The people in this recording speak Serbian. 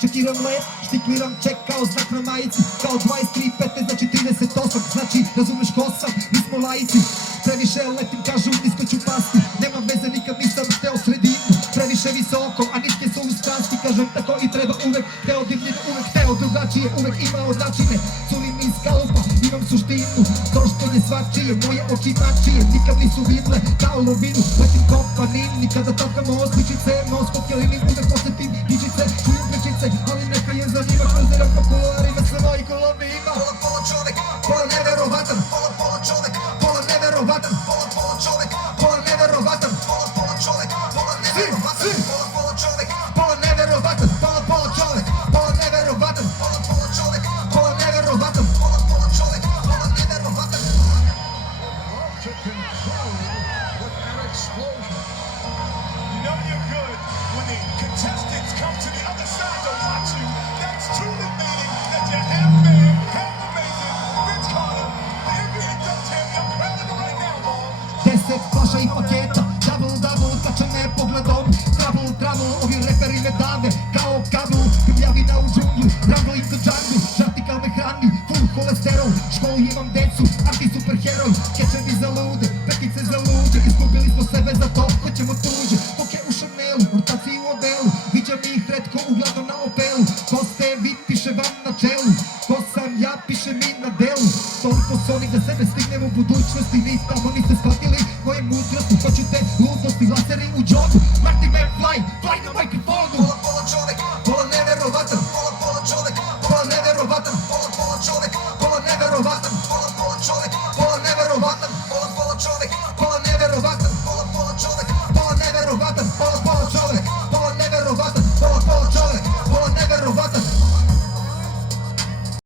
Čekiram let, štikliram ček kao znak na majici. Kao 23, 15, znači 38. Znači, razumeš ko sam, mi smo laici. Previše letim, kažu, nisko ću pasti. Nema veze, nikad nisam hteo sredinu. Previše visoko, a niske su u strasti. Kažem tako i treba uvek, hteo divljeno, uvek hteo drugačije. Uvek imao načine, culim iz kalupa, imam suštinu. To što je svačije, moje oči mačije. Nikad nisu vidle, kao lovinu. Letim kopanim, nikada tapkamo osličice. Nos kod kelinim, uvek osetim dižice. Čujem prečice, ali neka je zanima. Kroziram po kularima, sve moji kolovi ima. Pola, pola čovek, pola neverovatan. Pola, pola čovek, pola neverovatan. Pola, pola čovek, pola neverovatan. Pola, pola čovek, pola neverovatan. Pola, pola čovek, pola neverovatan. Pola, pola čovek, pola neverovatan. Pola, pola čovek, pola neverovatan. Pola, pola čovek, pola neverovatan. To control with an explosion. You know you're good when the contestants come to the other side to watch you. That's truly meaning that you have been kind of amazing. Vince Carter, the NBA Dunk Champion, I'm proud of you right now, Paul. 10 flaša i paketa, double, tače me pogledom. Trouble, ovi reperi me dave, kao kabel. Krvljavina u džunglu, rumble in the jungle. Žartikal me hrani, full kolesterol. Školu imam decu, anti-superheroj. Kečevi za lude, petice za luđe. Izgubili smo sebe za to, hoćemo tuđe. Poke u Chanelu, ortaci u odelu. Viđam ih retko, uglavnom na Opelu. Ko ste vi, piše vam na čelu. Ko sam ja, piše mi na delu. Toliko Sonic da sebe stignem u budućnosti. Vi tamo niste shvatili